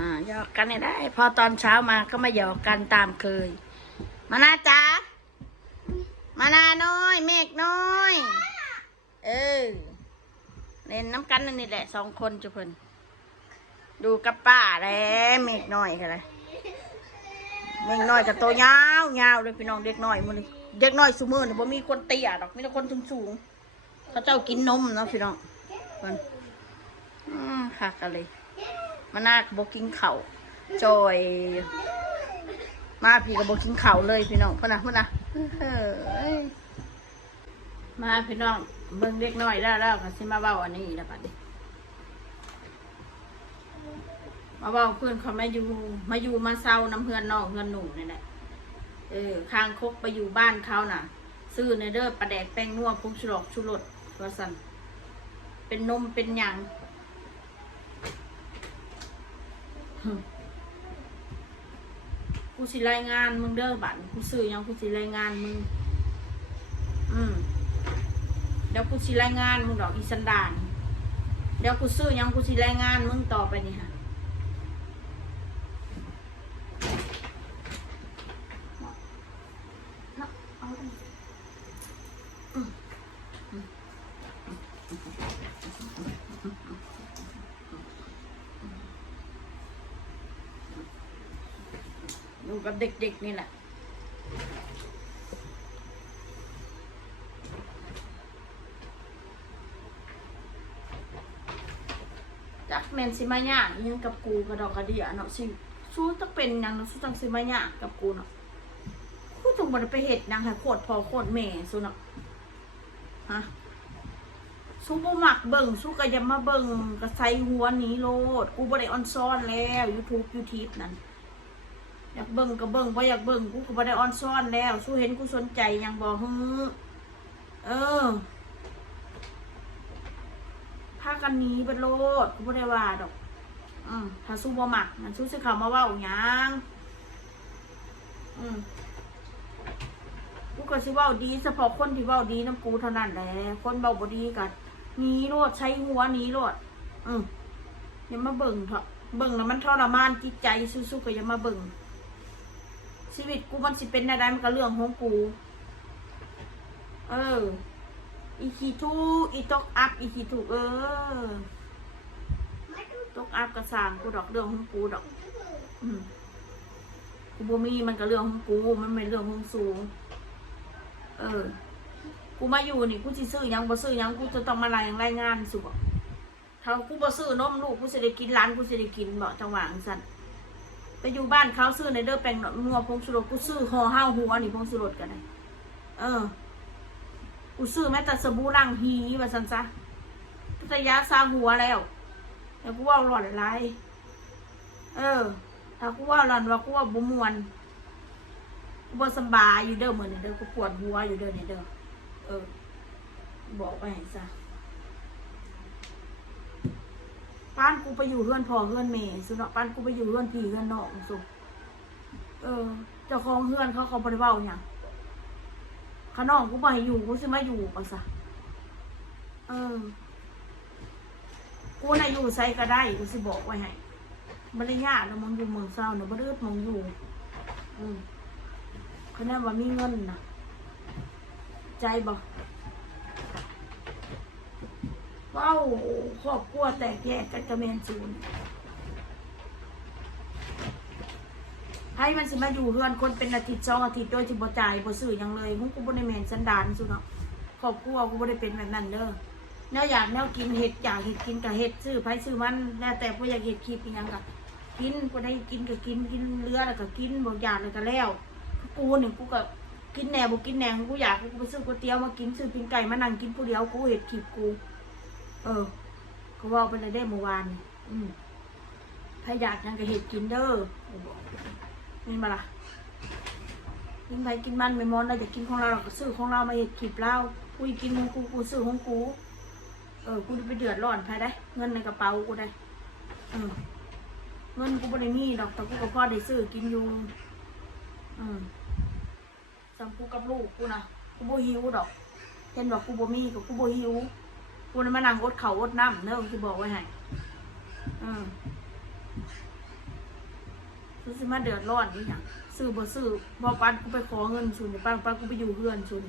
อ่าหยอกกันได้ พอตอนเช้ามาก็มาหยอกกันตามเคย มานาจ้ามานาน้อย เมฆน้อย เออเล่นน้ำกันนี่แหละสองคนจุพนดูกับป้าแล้วเมฆน้อยกันเลยเมฆน้อยกับตัวยาวยาวเลยพี่น้องเด็กน้อยมันเด็กน้อยสูมือเนี่ยบ่มีคนเตี้ยดอกมีแต่คนสูงสูงๆเขาเจ้ากินนมเนาะพี่น้องเพิ่นอืมค่ะกันเลย มานาก็บกินเข่าจอย มาพี่ก็บอกกินเข่าเลยพี่น้องพ่อนะพ่อนะเฮ้ยมาพี่น้องเบิ่งเล็กน้อยแล้วแล้วก็สิมาเว้าอันนี้แล้วบัดนี้มาเว้าเพื่อนเขามาอยู่มาอยู่มาเศร้าน้ำเพื่อนนอกเพื่อนหนุ่มนี่แหละเออคางคกไปอยู่บ้านเขาน่ะ ซื้อในเด้อปลาแดกแป้งนัวพุงฉลอกชุรสว่าสันเป็นนมเป็นหยัง กูสิรายงานมึงเด้อบัตรกูซื้อยังกูสิรายงานมึง อืมเดี๋ยวกูสิรายงานมึงดอกอีสันดาน เดี๋ยวกูซื้อยังกูสิรายงานมึงต่อไปนี่ฮะเอาดิอืมอืม อยู่กับเด็กๆนี่แหละจักแมนสิมายางอิหยังกับกูกระดอกกระเดียเนาะสิสู้ต้องเป็นยังเนาะสู้ต้องสิมายากับกูเนาะกูต้องบ่ได้ไปเฮ็ดหยังให้โคตรพ่อโคตรแม่สู้เนาะฮะสู้บ่มักเบิ่งสู้ก็อย่ามาเบิ่งก็ใส่หัวหนี้โลด กูบ่ได้ออนซ้อนแล้ว YouTube YouTube นั่น อยากเบิ่งก็เบิ่งบ่อยากเบิ่งกูก็บ่ได้ออนซ้อนแล้วสู้เห็นกูสนใจยังบ่ฮึเออพากันหนี้เป็นโลดกูไม่ได้ว่าดอกอืมถ้าสู้บ่หมักมันสู้สิเขามาว่าหยังอืมกูก็สิเว้าดีเฉพาะคนที่เว้าดีน้ำกูเท่านั้นแหละคนเบาบ่ดีกันหนีโลดใช้หัวหนีโลดอืมอย่ามาเบิ่งเถอะเบิ่งแล้วมันทรมานจิตใจสู้ๆก็อย่ามาเบิ่ง ชีวิตกูมันสิเป็นอะไรมันก็เรื่องของกู เออ อีขีทูอีตกอัพ อีขีถูเออ ตกอัพกระสางกูดอกเรื่องของกูดอก อืมกูบ่มีมันก็เรื่องของกู มันไม่เรื่องของสูงเออ กูมาอยู่นี่กูสิซื้อยังบ่ซื้อยังกูจะต้องมารายงรายงานสุบถ้ากูบ่ซื้อนมลูกกูสิได้กินร้านกูสิได้กินบ่จังหวะจังซั่น ไปอยู่บ้านเขาซื้อในเด้อแป้งนัวพงสุรสกูซื้อห่อห้าวหัวนี่พงสุรสกันได้เออ กูซื้อแม้แต่สบู่ล้างหีว่าสันซะแต่ยาซาหัวแล้วแต่กูว่าหล่อนไรเออถ้ากูว่าหลอนว่ากูว่าบุมวนกูบ่สบายอยู่เด้อเหมือนเด้อกูปวดหัวอยู่เด้อเนี่ยเด้อเออ บอกไปให้ซะ ป้านกูไปอยู่เฮือนพ่อเฮือนแม่สุนป้านกูไปอยู่เฮือนพี่เฮือนน้องสุเออเจ้าของเฮือนเขาเขาบริเวาอย่างขนองกูไปอยู่กูสิมาอยู่ปะซะเออ กูน่ะอยู่ใส่ก็ได้กูสิบอกไว้ให้บริยากแล้วมึงอยู่เมืองเศร้าเนอะบ่เลือดมึงอยู่ อืมคะแนนว่ามีเงินนะใจบ่ เว้าครอบครัวแตกแยกกันกระเมนศูนย์ให้มันสิมาอยู่เฮือนคนเป็นอาทิตย์สองอาทิตย์โดยที่บ่จ่ายบ่ซื้อหยังเลยมึงกูบ่ได้แม่นสันดานสุเนาะครอบครัวกูบ่ได้เป็นแบบนั้นเด้อแนวอยากแนวกินเห็ดอยากเห็ดกินกับเห็ดซื้อไผซื้อมันแล้วแต่ผู้อยากเห็ดคลิปอีหยังก็กินกูได้กินก็กินกินเรือแล้วก็กินบ่อยากเลยก็แล้วกูนี่กูก็กินแหนบ่กินแหน่กูอยากกูไปซื้อก๋วยเตี๋ยวมากินซื้อปิ้งไก่มานั่งกินผู้เดียวกูเห็ดคลิปกู เออ ก็ว่าไปเลยได้เมื่อวานอืมถ้าอยากยังก็เห็ดกินเด้อนี่มาล่ะกินไปกินมันไม่มอนเราจะกินของเราเราก็ซื้อของเรามาเห็ดขีบเรากูกินของกูกูซื้อของกู เออ กูจะไปเดือดร้อนใครได้ เงินในกระเป๋ากูได้ เออ เงินกูไม่ได้มีดอกแต่กูก็พอได้ซื้อกินอยู่ อืมสำกูกับลูกกูนะกูโบหิวดอกเห็นว่ากูโบมีกับกูโบหิว กูน่ะมานั่งอดเขาวอดน้ำเนอะกูบอกไว้ให้อืมซูสิมาเดือดร้อนนี่หยังซื้อบ่ซื้อบ่ปันกูไปขอเงินชุนปันปันกูไปอยู่เฮือนชุน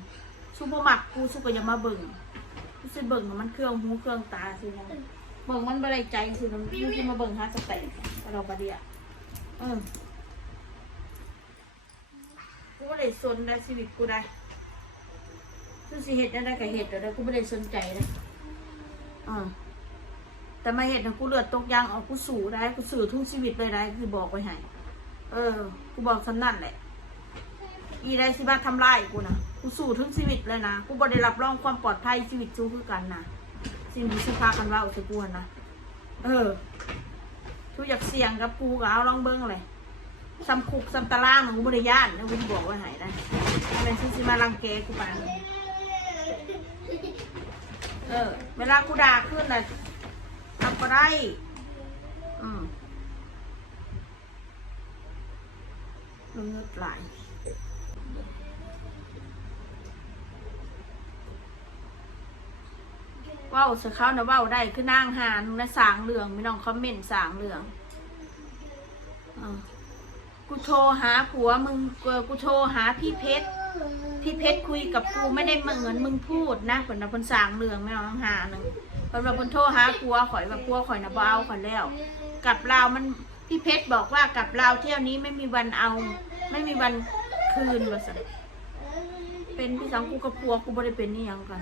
ซูบ่มักกูซูก็อย่ามาเบิ่งกูสิเบิ่งมันเครื่องหูเครื่องตาสิหยังเบิ่งมันบ่ได้ใจสิมันอยู่ที่มาเบิ่งหาสเตะเราบ่เดียเออกูบ่ได้สนได้ชีวิตกูได้คือสิเฮ็ดได้ก็เฮ็ดได้กูบ่ได้สนใจเลย อ่าแต่มาเห็นนะกูเลือดตกยางออกกูสู่ได้กูสื่อทุ่งชีวิตเลยได้คือบอกไว้ให้เออ กูบอกสำนั่นแหละ อีได้สิมาทำร้ายกูนะกูสู่ทุ่งชีวิตเลยนะกูบ่ได้รับรองความปลอดภัยชีวิตสู้คือกันนะสิ่งที่สิพากันว่าอุสกูนะเออทุกอยากเสี่ยงกับกูก็เอาลองเบิ้งเลยซ้ำคุกซ้ำตารางของกูบริยานนะกูบอกไว้ให้นะอะไรที่สิมารังแกกูไป เออ เวลากูด่าขึ้นน่ะทำก็ได้ อืมมันเงือกไหลายเว้าวสเขานะเว้าวได้คือนางหานและสางเหลืองไม่น้องคอมเมนต์สางเหลืองอกูโทรหาผัวมึงกูโทรหาพี่เพชร พี่เพชรคุยกับกูไม่ได้เหมือนมึงพูดนะผลนะผลสางเหลืองไม่น้องหาหนึ่งเพราะว่าคนโทรหาครัวข่อยว่าครัวข่อยนะบ่เอาข่อยแล้วกับเราวมันพี่เพชรบอกว่ากับเราวเที่ยวนี้ไม่มีวันเอา ไม่มีวันคืนว่าสันเป็นพี่สังกูกับผัวกูบ่ได้เป็นนี่ยังกัน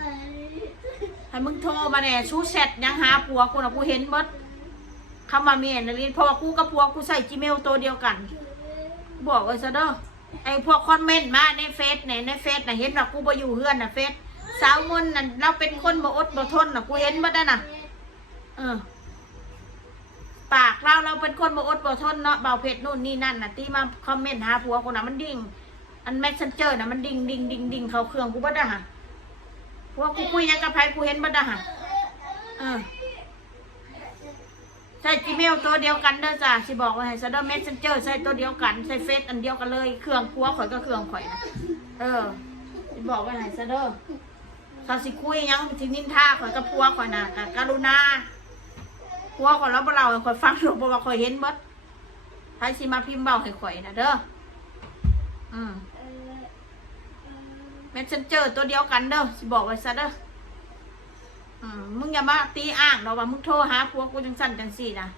ให้มึงโทรมาแน่ชูแชทยังหาผัวกูนะกูเห็นหมดคำว่าเมียนะลินเพราะว่ากูกับผัวกูใส่จีเมลตัวเดียวกัน บอกไว้ซะเด้อ ไอ้พวกคอมเมนต์มาในเฟซในในเฟซน่ะเห็นว่ากูบ่อยู่เฮือนนะเฟซสาวมนต์น่ะเราเป็นคนบ่อดบ่ทนน่ะกูเห็นหมดแล้น่ะเออ ปากเราเราเป็นคนบ่อดบ่ทนเนาะเบาเพชรนู่นนี่นั่นน่ะที่มาคอมเมนต์หาผัวกูน่ะมันดิ่งอันแมสเซนเจอร์น่ะมันดิ่งดิ่งดิ่งดิ่งเขาเครื่องกูบ่ได้ฮะพวกกูคุยยังกับใครกูเห็นบ่ได้ฮะเออ ใช้จีเมลตัวเดียวกันเด้อจ้ะสิบอกว่าให้ซะเด้อเมสเซนเจอร์ใช้ตัวเดียวกันใช้เฟซอันเดียวกันเลย เครื่องผัวข่อยก็เครื่องข่อยนะเออสิบอกว่าให้ซะเด้อถ้าสิคุยหยังสินินทาข่อยกับผัวข่อยนะก็กรุณาผัวข่อยแล้วบ่เล่าให้ข่อยฟังหรอกเพราะว่าข่อยเห็นเบิดใครสิมาพิมพ์เบาให้ข่อยนะเด้ออืมเมสเซนเจอร์ตัวเดียวกันเด้อสิบอกไว้ซะเด้อ อืมมึงอย่ามาตีอ่างเราว่ามึงโทรหาพวกกูจังสั่นจังสี่นะ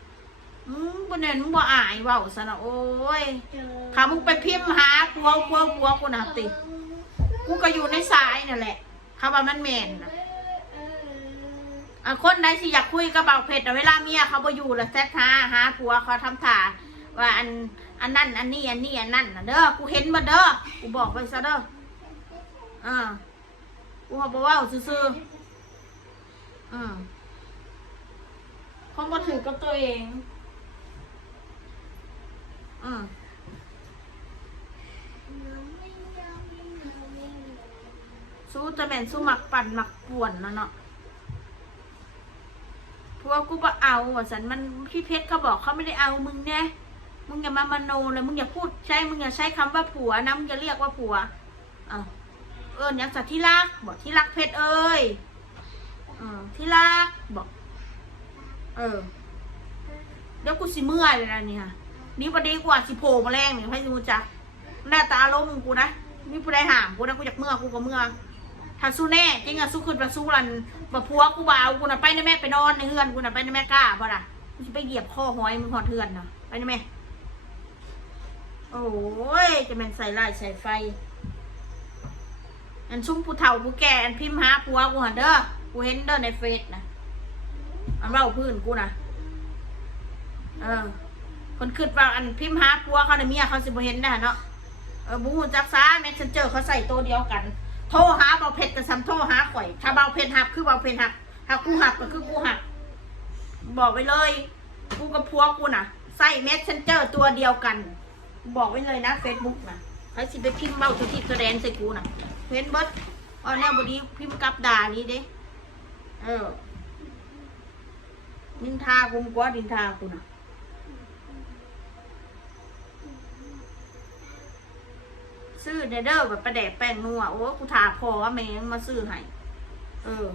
อืมบ่เน่นมึงบ่อายเว้าซะนะโอ้ยถ้ามึงไปพิมพ์หาพวกพวกพวกกูนะติกูก็อยู่ในสายนั่นแหละเขาว่ามันแม่นนะอะคนใดสิอยากคุยกับเบาเพชรอะเวลาเมียเขาบ่อยู่แล้วแซดหาหาผัวเขาทำท่าว่าอันอันนั่นอันนี้อันนี้อันนั่นนะเด้อกูเห็นมาเด้อกูบอกไว้ซะเด้ออ่ากูบอกว่าซื่อๆ อืมเขามาถือกับตัวเอง อืมสู้จะแม่นสู้หมักปั่นหมักป่วนนะเนาะเพราะว่ากูก็เอาอะสันมันพี่เพชรเขาบอกเขาไม่ได้เอามึงแน่มึงอย่ามามโนเลยมึงอย่าพูดใช้มึงอย่าใช้คำว่าผัวนะมึงอย่าเรียกว่าผัวอะเอิญยังจากที่รักบอกที่รักเพชรเอ้ย ออที่รักบอก เออ เดี๋ยวกูสิเมื่อยเลยนะเนี่ยนี่ประเดี๋ยวกว่าสิโผล่มาแรงเนี่ยให้ดูจักหน้าตาลมกูนะมีผู้ใดห่ามกูนะกูอยากเมื่อกูก็เมื่อถ้าสู้แน่จริงอะสู้ขึ้นมาสู้รันมาพัวกูบ่าวกูนะไปในแม่ไปนอนในเฮือนกูนะไปในแม่กล้าป่ะล่ะกูจะไปเหยียบคอหอยมึงหอดเฮือนนะไปในแม่โอ้ยจะเป็นใส่ลายใส่ไฟ อันชุ่มผู้เฒ่าผู้แก่อันพิมพ์หาผัวกูหันเด้อ กูเห็นเด้อในเฟซนะอันเล่าพื้นกูนะเออคนคิดว่าอันพิมพ์หาผัวเขาในเมียเขาสิบเห็นได้เนาะเออบุหูจักซาแมสเซนเจอร์เขาใส่ตัวเดียวกัน โทรหาเบาเพชรกับซัมโทรหาข่อย ถ้าเบาเพชรหักคือเบาเพชรหักถ้ากูหักก็คือกูหัก บอกไว้เลย กูกับผัวกูน่ะใส่แมสเซนเจอร์ตัวเดียวกัน บอกไว้เลยนะเฟซบุ๊กนะใครสิไปพิมพ์เบาทุกที่แสดงใส่กูน่ะเห็นเบิดเอาแนวบดีพิมพ์กับด่านี้เด้ เออ นินทาคุณกว่าดินทาคุณอะซื้อเนเดอร์แบบประแดกแป้งนัวโอ้กูทาพอว่าแม่งมาซื้อให้เออ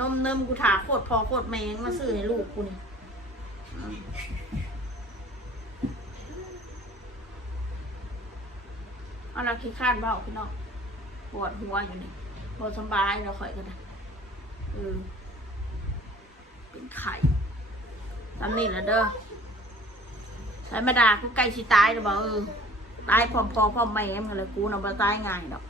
นมเนิมกูทาโคตรพอโคตรแม่งมาซื้อให้ลูกกูนี่เอาละคิดคาดเบาพี่น้องปวดหัวอยู่นี่ปวดสบายเราค่อยกันนะ เออเป็นไข่ตำนี่แหละเด้อใช้มาดากูใกล้สิตายหรือเปล่าเออตายพร้อมพ่อพร้อมแม่มันเลยกูน่ะบ่ตายง่ายดอก